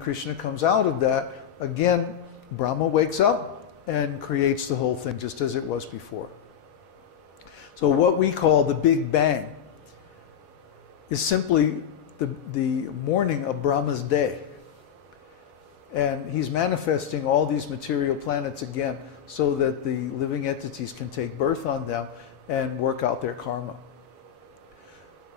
when Krishna comes out of that, again, Brahma wakes up and creates the whole thing just as it was before. So what we call the Big Bang is simply the morning of Brahma's day. And he's manifesting all these material planets again so that the living entities can take birth on them and work out their karma.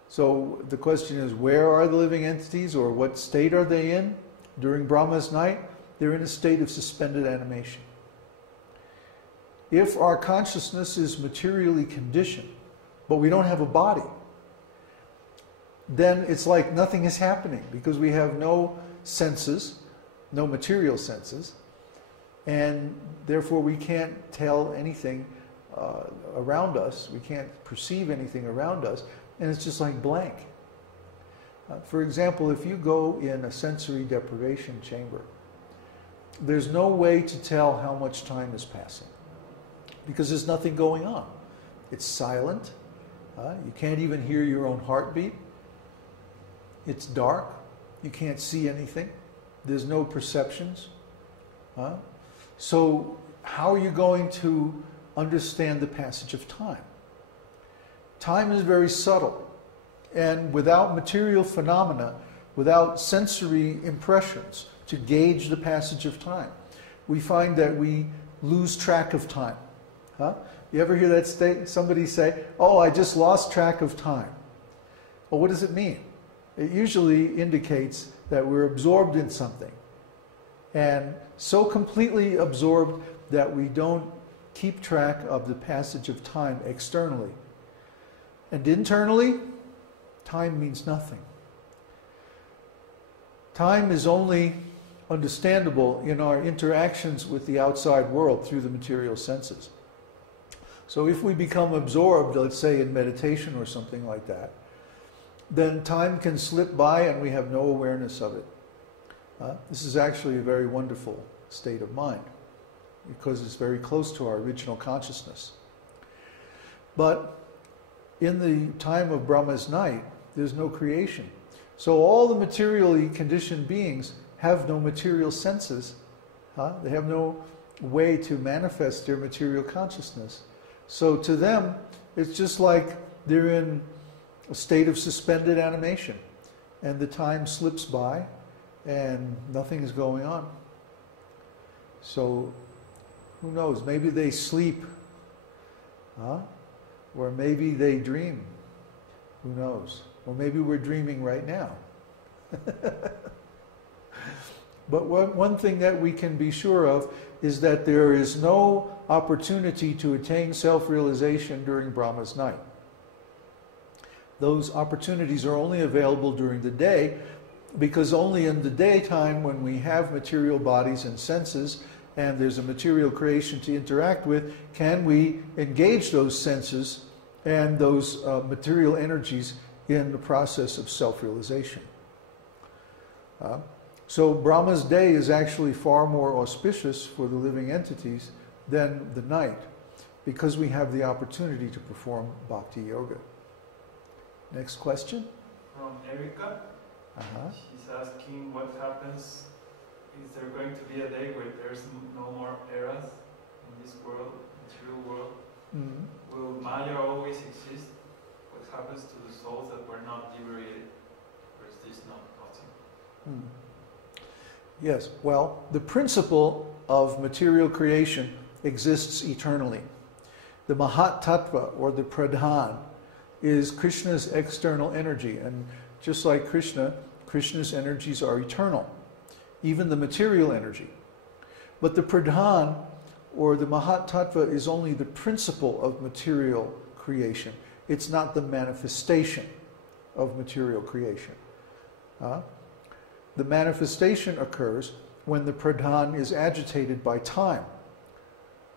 So the question is, where are the living entities, or what state are they in during Brahma's night? They're in a state of suspended animation. If our consciousness is materially conditioned, but we don't have a body, then it's like nothing is happening, because we have no senses, no material senses, and therefore we can't tell anything around us, we can't perceive anything around us, and it's just like blank. For example, if you go in a sensory deprivation chamber, there's no way to tell how much time is passing, because there's nothing going on. It's silent, you can't even hear your own heartbeat, it's dark, you can't see anything, there's no perceptions. So how are you going to understand the passage of time? Time is very subtle, and without material phenomena, without sensory impressions to gauge the passage of time, we find that we lose track of time. You ever hear that somebody say, "Oh, I just lost track of time"? Well, what does it mean? It usually indicates that we're absorbed in something, and so completely absorbed that we don't keep track of the passage of time externally. And internally, time means nothing. Time is only understandable in our interactions with the outside world through the material senses. So if we become absorbed, let's say in meditation or something like that, then time can slip by and we have no awareness of it. This is actually a very wonderful state of mind, because it's very close to our original consciousness. But in the time of Brahma's night, there's no creation. So all the materially conditioned beings have no material senses. They have no way to manifest their material consciousness. So to them, it's just like they're in a state of suspended animation, and the time slips by and nothing is going on. So who knows, maybe they sleep, or maybe they dream, who knows, or maybe we're dreaming right now. But one thing that we can be sure of is that there is no opportunity to attain self-realization during Brahma's night. Those opportunities are only available during the day, because only in the daytime, when we have material bodies and senses, and there's a material creation to interact with, can we engage those senses and those material energies in the process of self-realization. So Brahma's day is actually far more auspicious for the living entities than the night, because we have the opportunity to perform bhakti yoga. Next question? From Erica. She's asking what happens, is there going to be a day where there's no more eras in this world, material world? Will Maya always exist? What happens to the souls that were not liberated? Or is this not possible? Yes, well, the principle of material creation exists eternally. The Mahat Tattva, or the Pradhan, is Krishna's external energy, and just like Krishna, Krishna's energies are eternal, even the material energy. But the Pradhan, or the Mahat Tattva, is only the principle of material creation. It's not the manifestation of material creation. The manifestation occurs when the Pradhan is agitated by time.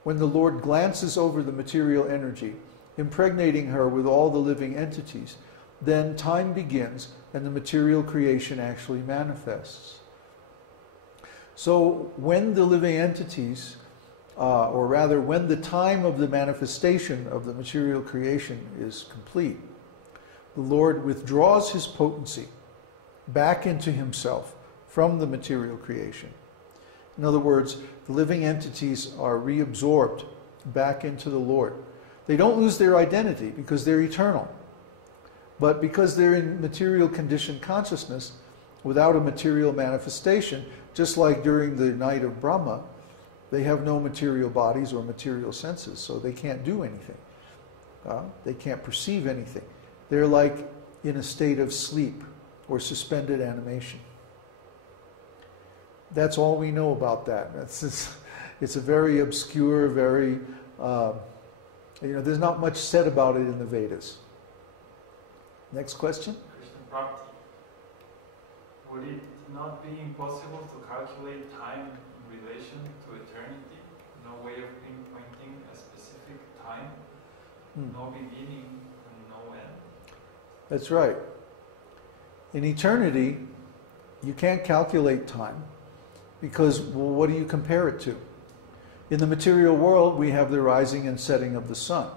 When the Lord glances over the material energy, impregnating her with all the living entities, then time begins and the material creation actually manifests. So when the living entities, or rather when the time of the manifestation of the material creation is complete, the Lord withdraws his potency back into himself from the material creation. In other words, the living entities are reabsorbed back into the Lord. They don't lose their identity because they're eternal. But because they're in material conditioned consciousness, without a material manifestation, just like during the night of Brahma, they have no material bodies or material senses, so they can't do anything. They can't perceive anything. They're like in a state of sleep or suspended animation. That's all we know about that. It's a very obscure, very, there's not much said about it in the Vedas. Next question? Krishna Bhakti. Would it not be impossible to calculate time in relation to eternity? No way of pinpointing a specific time? No beginning and no end? That's right. In eternity, you can't calculate time because, well, what do you compare it to? In the material world, we have the rising and setting of the sun.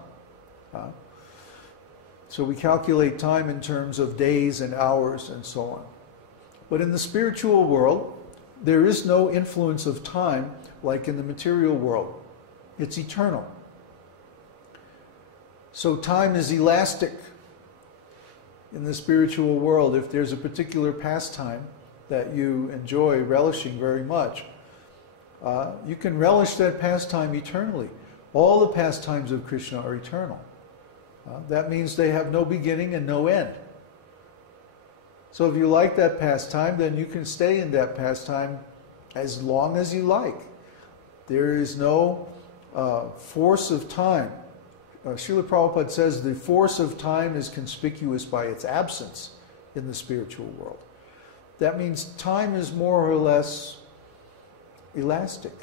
So we calculate time in terms of days and hours and so on. But in the spiritual world, there is no influence of time like in the material world. It's eternal. So time is elastic. In the spiritual world, if there's a particular pastime that you enjoy relishing very much, you can relish that pastime eternally. All the pastimes of Krishna are eternal. That means they have no beginning and no end. So if you like that pastime, then you can stay in that pastime as long as you like. There is no force of time. Srila Prabhupada says the force of time is conspicuous by its absence in the spiritual world. That means time is more or less elastic.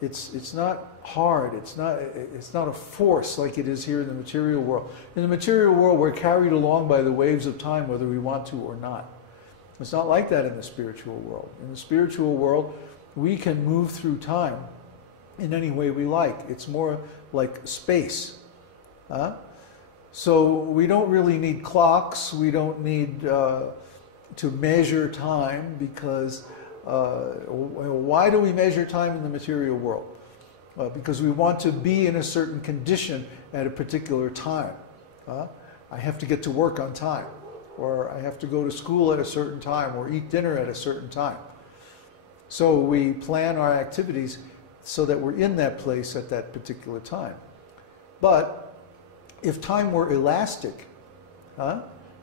It's not hard. It's not a force like it is here in the material world. In the material world, we're carried along by the waves of time whether we want to or not. It's not like that in the spiritual world. In the spiritual world, we can move through time in any way we like. It's more like space. So we don't really need clocks. We don't need to measure time because why do we measure time in the material world? Because we want to be in a certain condition at a particular time. I have to get to work on time, or I have to go to school at a certain time, or eat dinner at a certain time. So we plan our activities so that we're in that place at that particular time. But if time were elastic,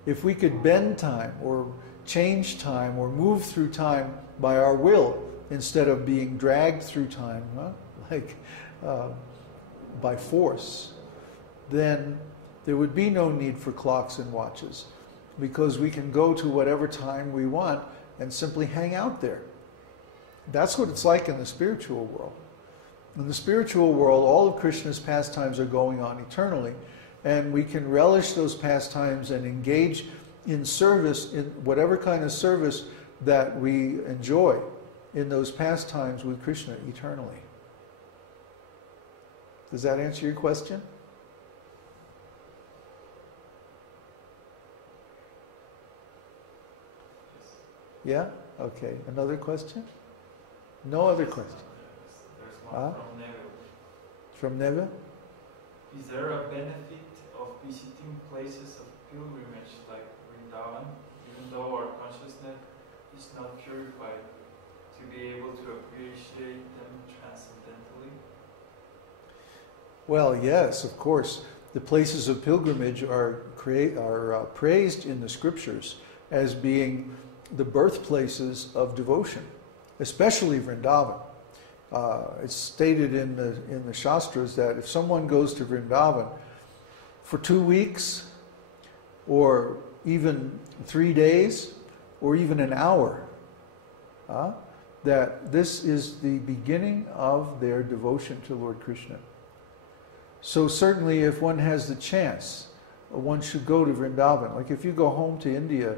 if we could bend time or change time or move through time by our will instead of being dragged through time by force, then there would be no need for clocks and watches because we can go to whatever time we want and simply hang out there. That's what it's like in the spiritual world. In the spiritual world, all of Krishna's pastimes are going on eternally, and we can relish those pastimes and engage in service, in whatever kind of service that we enjoy in those pastimes with Krishna eternally. Does that answer your question? Yeah? Okay. Another question? No other question? There's one From Neva? Is there a benefit of visiting places of pilgrimage like Vrindavan, even though our consciousness is not purified, to be able to appreciate them transcendentally? Well, yes, of course. The places of pilgrimage are praised in the scriptures as being the birthplaces of devotion, especially Vrindavan. It's stated in the Shastras that if someone goes to Vrindavan for 2 weeks, or even 3 days, or even an hour, that this is the beginning of their devotion to Lord Krishna. So certainly if one has the chance, one should go to Vrindavan. Like if you go home to India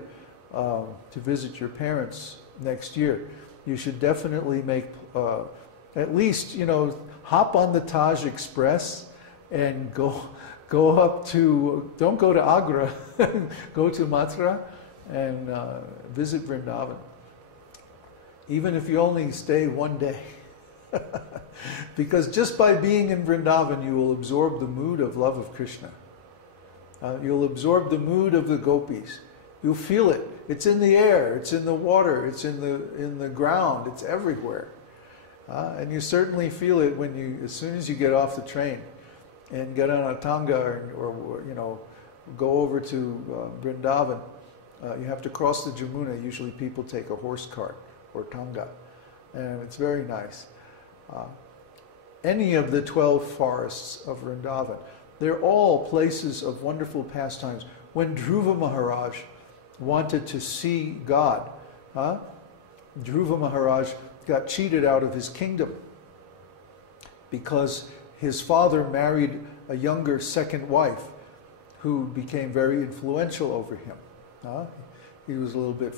to visit your parents next year, you should definitely make, at least, hop on the Taj Express and go up to, don't go to Agra, go to Mathura and visit Vrindavan. even if you only stay one day. Because just by being in Vrindavan, you will absorb the mood of love of Krishna. You'll absorb the mood of the gopis. You'll feel it. It's in the air, it's in the water, it's in the ground, it's everywhere. And you certainly feel it when as soon as you get off the train and get on a tanga or go over to Vrindavan. You have to cross the Jamuna. Usually people take a horse cart or tanga, and it's very nice. Any of the 12 forests of Vrindavan, they're all places of wonderful pastimes. When Dhruva Maharaj wanted to see God, Dhruva Maharaj got cheated out of his kingdom because his father married a younger second wife who became very influential over him. He was a little bit